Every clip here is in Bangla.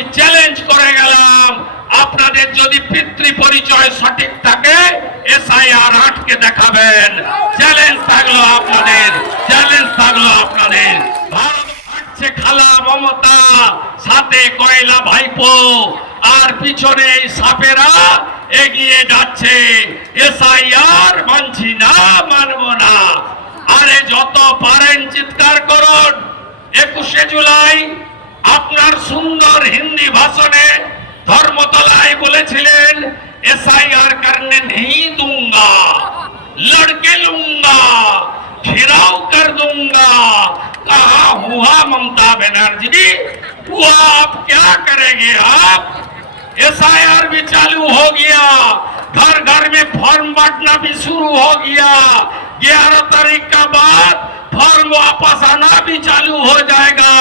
আমি চ্যালেঞ্জ করে গেলাম, আপনাদের যদি পিতৃ পরিচয় সঠিক থাকে এসআইআর আটকে দেখাবেন। চ্যালেঞ্জ থাকলো আপনাদের, চ্যালেঞ্জ থাকলো আপনাদের। ভারত হাঁটছে খালা মমতা, সাথে কয়লা ভাইপো, আর পিছনে এই সাপেরা এগিয়ে যাচ্ছে। এসআইআর মানছি না, মানব না। আরে যত পারেন চিৎকার করুন। 21শে জুলাই আপনার সুন্দর হিন্দি ভাষণে ধর্মতলায় বলেছিলেন एसआईआर करने नहीं दूंगा, लड़के लूंगा, घिराव कर दूंगा। कहा हुआ ममता बनर्जी, हुआ आप क्या करेंगे? आप एसआईआर भी चालू हो गया, घर घर में फॉर्म बांटना भी शुरू हो गया। 11 तारीख का बाद फॉर्म वापस आना भी चालू हो जाएगा।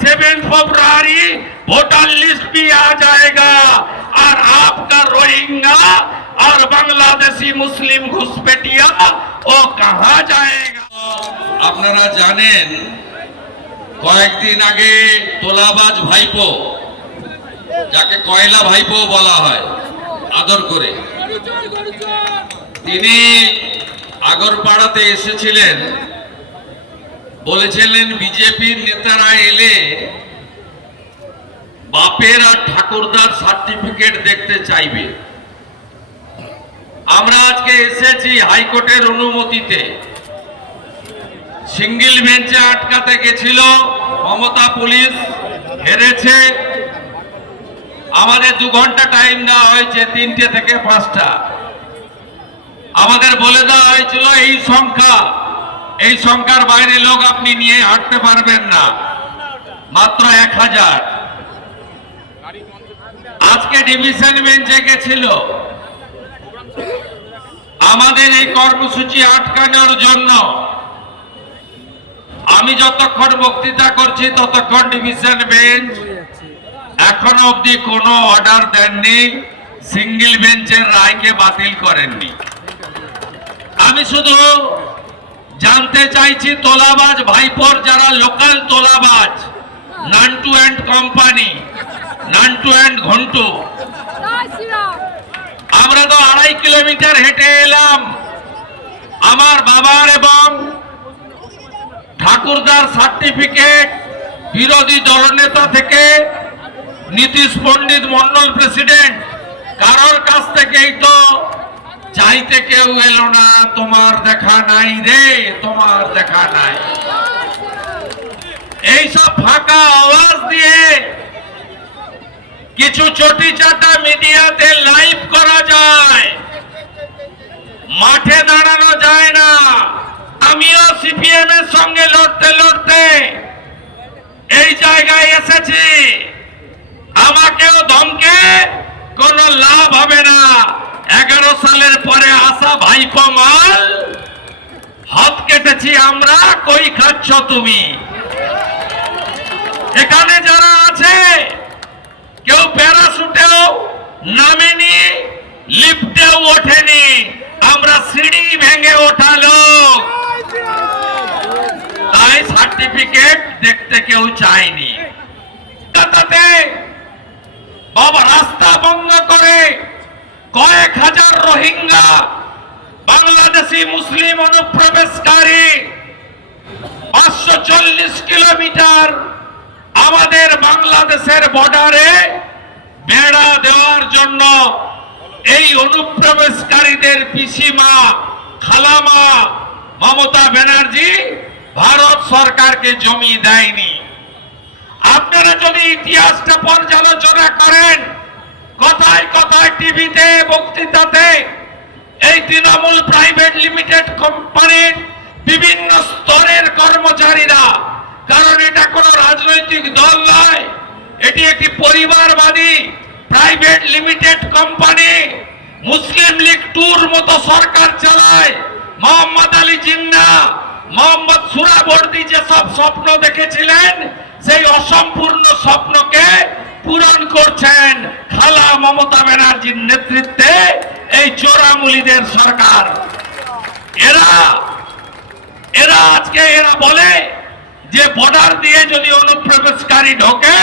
7 फरवरी वोटर लिस्ट भी आ जाएगा और आपका रोहिंग्या और बांग्लादेशी मुस्लिम घुसपैठिया वो कहाँ जाएगा? আপনারা জানেন কয়েকদিন আগে তোলাবাজ ভাইপো, যাকে কয়লা ভাইপো বলা হয় আদর করে, তিনি আগরপাড়াতে এসেছিলেন। বলেছিলেন বিজেপির নেতারা এলে বাপের আর ঠাকুরদার সার্টিফিকেট দেখতে চাইবে। আমরা আজকে এসেছি হাইকোর্টের অনুমতিতে। সিঙ্গেল বেঞ্চে আটকাতে গেছিল মমতা, পুলিশ হেরেছে। আমাদের 2 ঘন্টা টাইম দেওয়া হয়েছে, 3টে থেকে 5টা। আমাদের বলে দেওয়া হয়েছিল এই সংখ্যার বাইরে লোক আপনি নিয়ে হাঁটতে পারবেন না, মাত্র 1000। আজকে ডিভিশন বেঞ্চে গেছিল। আমাদের এই কর্মসূচি আটকানোর জন্য আমি যতক্ষণ বক্তৃতা করছি ততক্ষণ ডিভিশন বেঞ্চ এখনো অবধি কোনো অর্ডার দেননি, সিঙ্গেল বেঞ্চের রায়কে বাতিল করেননি। আমি শুধু জানতে চাইছি তোলাবাজ ভাইপোর যারা লোকাল তোলাবাজ, Nantu and company, Nantu and Ghantu, আমরা তো 2.5 কিলোমিটার হেঁটে এলাম। আমার বাবার এবং ঠাকুরদার সার্টিফিকেট বিরোধী দলনেতা থেকে নীতিশ পণ্ডিত মন্ডল প্রেসিডেন্ট, কারোর কাছ থেকেই তো চাইতে কেউ এলো না। তোমার দেখা নাই রে, তোমার দেখা নাই। এইসব ফাঁকা আওয়াজ দিয়ে কিছু চটি চাটা মিডিয়াতে লাইভ করা যায়, মাঠে দাঁড়ানো যায় না। আমিও সিপিএম এর সঙ্গে লড়তে লড়তে এই জায়গায় এসেছি। আমাকেও ধমকে কোনো লাভ হবে না। 11 সালের পরে আসা ভাইপো মাল হাত কেটেছি আমরা, কই খাচ্ছ তুমি? এখানে যারা আছে কেউ প্যারাশুটেও নামেনি, লিফটেও ওঠেনি, আমরা সিঁড়ি ভেঙে ওঠালো। তাই সার্টিফিকেট দেখতে কেউ চায়নি। কলকাতাতে বাবা রাস্তা বন্ধ করে কয়েক হাজার রোহিঙ্গা বাংলাদেশি মুসলিম অনুপ্রবেশকারী 540 কিলোমিটার আমাদের বাংলাদেশের বর্ডারে বেড়া দেওয়ার জন্য এই অনুপ্রবেশকারীদের পিসিমা, খালামা মমতা ব্যানার্জি ভারত সরকারকে জমি দেয়নি। আপনারা যদি ইতিহাসটা পর্যালোচনা করেন, কথায় কথায় টিভিতে, বক্তৃতাতে এই তৃণমূল প্রাইভেট লিমিটেড কোম্পানির বিভিন্ন স্তরের কর্মচারীরা, কারণ এটা কোনো রাজনৈতিক দল নয়, এটি একটি পরিবারবাদী প্রাইভেট লিমিটেড কোম্পানি। মুসলিম লীগ 2-র মতো সরকার চালায়। মোহাম্মদ আলী জিন্না, মোহাম্মদ সুরাবর্দী যেসব স্বপ্ন দেখেছিলেন, সেই অসম্পূর্ণ স্বপ্নকে পূরণ করছেন খালা মমতা ব্যানার্জির নেতৃত্বে এই চোরামুলিদের সরকার। এরা আজকে বলে যে বর্ডার দিয়ে যদি অনুপ্রবেশকারী ঢোকে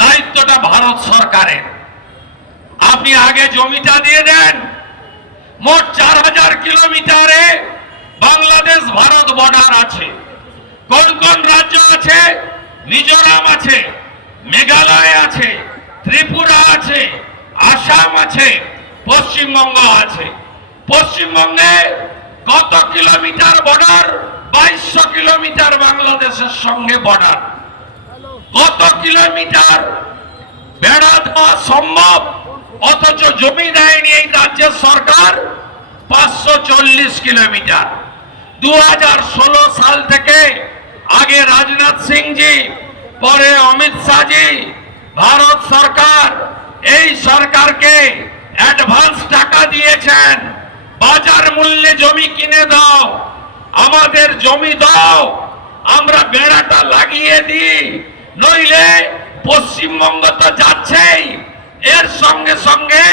দায়িত্বটা ভারত সরকারের। আপনি আগে জমিটা দিয়ে দেন। মোট 4000 কিলোমিটারে বাংলাদেশ ভারত বর্ডার আছে। কোন কোন রাজ্য আছে? মিজোরাম আছে, মেঘালয় আছে, ত্রিপুরা আছে, আসাম আছে, পশ্চিমবঙ্গ আছে। পশ্চিমবঙ্গে কত কিলোমিটার বর্ডার? 2200 কিলোমিটার বাংলাদেশের সঙ্গে বর্ডার। কত কিলোমিটার বেড়া দেওয়া সম্ভব, অথচ জমি দেয়নি এই রাজ্যের সরকার? 540 কিলোমিটার। 2016 সাল থেকে আগে রাজনাথ সিং জি, পরে অমিত শাহজি, ভারত সরকার এই সরকারকে অ্যাডভান্স টাকা দিয়েছেন, বাজার মূল্যে জমি কিনে দাও, আমাদের জমি দাও, আমরা বেড়াটা লাগিয়ে দিই, নইলে পশ্চিমবঙ্গ তো যাচ্ছেই, এর সঙ্গে সঙ্গে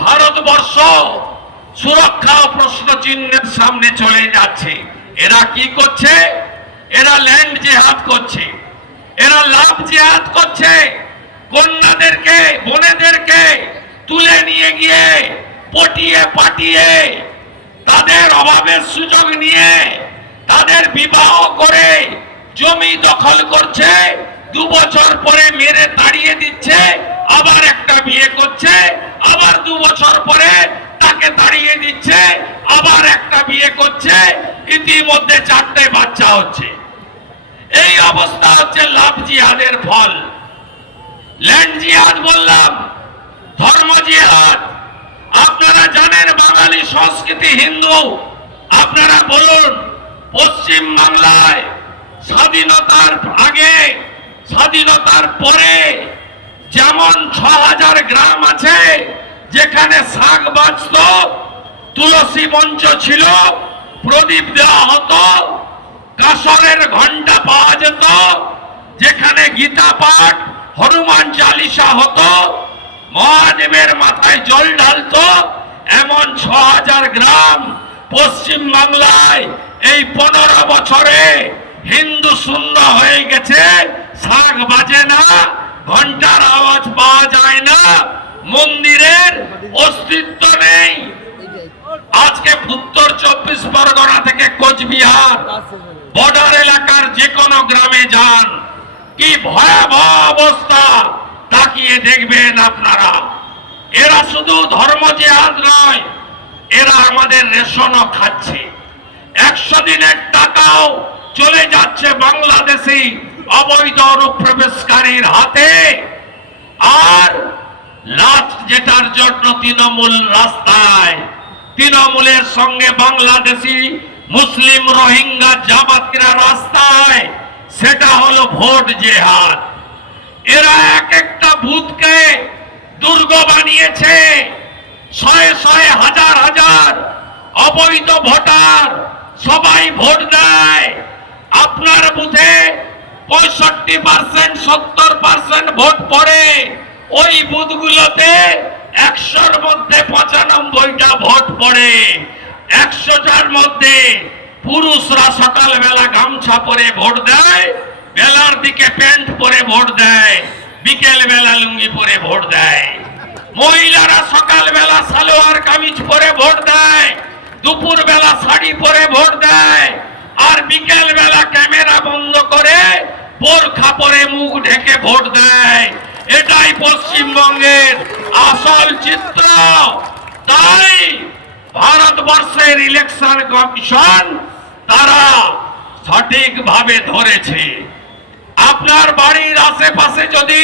ভারতবর্ষ সুরক্ষা প্রশ্ন চিহ্নের সামনে চলে যাচ্ছে। এরা কি করছে? এরা ল্যান্ড জেহাদ করছে, এরা লাভ জেহাদ করছে। কন্যাদেরকে, বোনেদেরকে তুলে নিয়ে গিয়ে পটিয়ে পাটিয়ে তাদের অভাবের সুযোগ নিয়ে তাদের বিবাহ করে জমি দখল করছে। 2 বছর পরে মেরে তাড়িয়ে দিচ্ছে, আবার একটা বিয়ে করছে, আবার 2 বছর পরে তাকে তাড়িয়ে দিচ্ছে, আবার একটা বিয়ে করছে, ইতিমধ্যে 4টে বাচ্চা হচ্ছে। এই অবস্থা হচ্ছে লাভ জিহাদের ফল। ল্যান্ড জিহাদ বললাম, ধর্ম জিহাদ। আপনারা জানেন বাঙালি সংস্কৃতি হিন্দু। আপনারা বলুন, পশ্চিম বাংলায় স্বাধীনতার আগে, স্বাধীনতার পরে যেমন 6000 গ্রাম আছে যেখানে শাক বাঁচত, তুলসী মঞ্চ ছিল, প্রদীপ দেওয়া হতো, কাসরের ঘন্টা পাওয়া যেত, যেখানে গীতা পাঠ, হনুমান চালিসা হতো, মহাদেবের মাথায় জল ঢালতো, এমন 6000 গ্রাম পশ্চিম বাংলায় এই 15 বছরে হিন্দু শূন্য হয়ে গেছে। শাক বাজে না, ঘন্টার আওয়াজ পাওয়া যায় না, মন্দিরের অস্তিত্ব নেই। আজকে উত্তর 24 পরগনা থেকে কোচবিহার বর্ডার এলাকার যে কোনো গ্রামে যান, কি ভয়াবহ অবস্থা তাকিয়ে দেখবেন আপনারা। এরা শুধু ধর্ম জিহাদ নয়, এরা আমাদের রেশনও খাচ্ছে। 100 দিনের টাকাও চলে যাচ্ছে বাংলাদেশি অবৈধ অনুপ্রবেশকারীর হাতে। আর লাস্ট যেটার জন্য তৃণমূল রাস্তায়, তৃণমূলের সঙ্গে বাংলাদেশি মুসলিম রোহিঙ্গা জামাতিরা রাস্তায়, সেটা হলো ভোট জেহাদ। এরা এক একটা বুথকে দুর্গ বানিয়েছে। শয়ে শয়ে, হাজার হাজার অবৈধ ভোটার সবাই ভোট দেয়। আপনার বুথে 65%, 70% ভোট পড়ে। ওই বুথগুলোতে 100-র মধ্যে 95টা ভোট পড়ে। 100টার মধ্যে পুরুষরা সকালবেলা গামছা পরে ভোট দেয়, বেলার দিকে প্যান্ট পরে ভোট দেয়, বিকেল বেলা লুঙ্গি পরে ভোট দেয়। মহিলারা সকালবেলা সালোয়ার কামিজ পরে ভোট দেয়, দুপুর বেলা শাড়ি পরে ভোট দেয়, আর বিকেল বেলা ক্যামেরা বন্ধ করে বোরখা পরে মুখ ঢেকে ভোট দেয়। এটাই পশ্চিমবঙ্গের আসল চিত্র। তাই ভারতবর্ষের ইলেকশন কমিশন তারা সঠিকভাবে ধরেছে। আপনার বাড়ির আশেপাশে যদি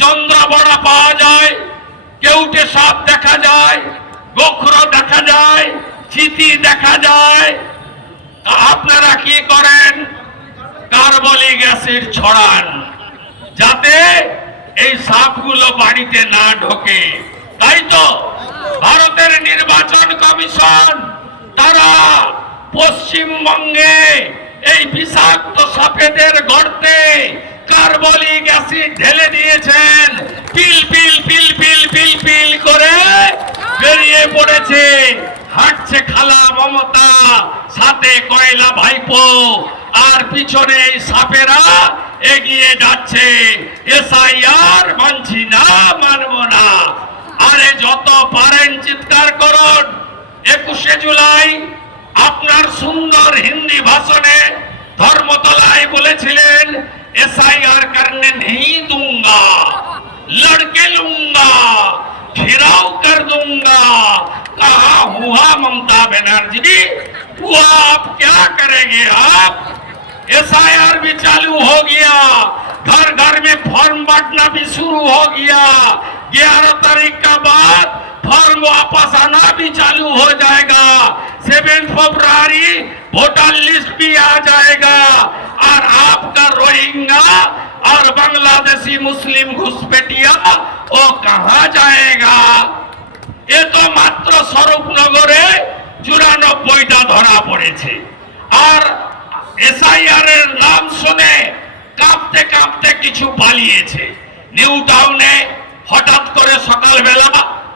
চন্দ্রবড়া পাওয়া যায়, কেউটে সাপ দেখা যায়, গোখরো দেখা যায়, চিতি দেখা যায়, আপনারা কি করেন? কার্বলিক অ্যাসিড ছড়ান, যাতে এই সাপগুলো বাড়িতে না ঢোকে। তাই তো ভারতের নির্বাচন কমিশন তারা পশ্চিমবঙ্গে এই বিষাক্ত সাপেদের গর্তে কার্বলিক অ্যাসিড ঢেলে দিয়েছেন। পিল পিল পিল পিল পিল পিল করে বেরিয়ে পড়েছে। হাঁটছে খালা মমতা, সাথে কয়লা ভাইপো, আর পিছনে এই সাপেরা এগিয়ে যাচ্ছে। এসআইআর মানছি না, যত পারেন চিৎকার করুন। 21শে জুলাই আপনার সুন্দর হিন্দি ভাষণে ধর্মতলায় বলেছিলেন एसआईआर करने नहीं दूंगा, लड़के लूंगा, घिराव कर दूंगा। कहा हुआ ममता बनर्जी, हुआ आप क्या करेंगे? आप एसआईआर भी चालू हो गया, घर घर में फॉर्म बांटना भी शुरू हो गया। 11 तारीख का बाद फॉर्म वापस आना भी चालू हो जाएगा। 7 फरवरी वोटर लिस्ट भी आ जाएगा और आपका रोहिंग्या और बांग्लादेशी मुस्लिम घुसपैठिया वो कहाँ जाएगा? ये तो मात्र स्वरूपनगरे 94টা ধরা পড়েছে আর এসআইআর এর নাম শুনে কাঁপতে কাঁপতে কিছু পালিয়েছে। নিউ টাউনে হঠাৎ করে সকালবেলা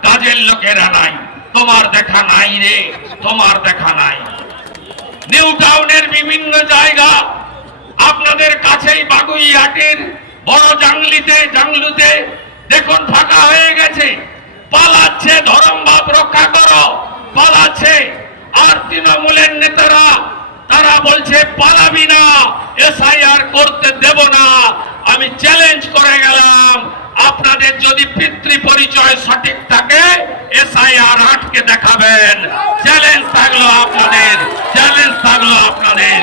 কাজের লোকেরা নাই, তোমার দেখা নাই রে, তোমার দেখা নাই। নিউ টাউনের বিভিন্ন জায়গা আপনাদের কাছেই বাগুইহাটির বড় জাংলুতে দেখুন ফাঁকা হয়ে গেছে, পালাচ্ছে। ধর্মভাব রক্ষা করো, পালাচ্ছে। আর তৃণমূলের নেতারা তারা বলছে পালাবি না, এসআইআর করতে দেব না। আমি চ্যালেঞ্জ করে গেলাম, আপনাদের যদি পিতৃ পরিচয় সঠিক থাকে এসআইআর আটকে দেখাবেন। চ্যালেঞ্জ থাকলো আপনাদের, চ্যালেঞ্জ থাকলো আপনাদের।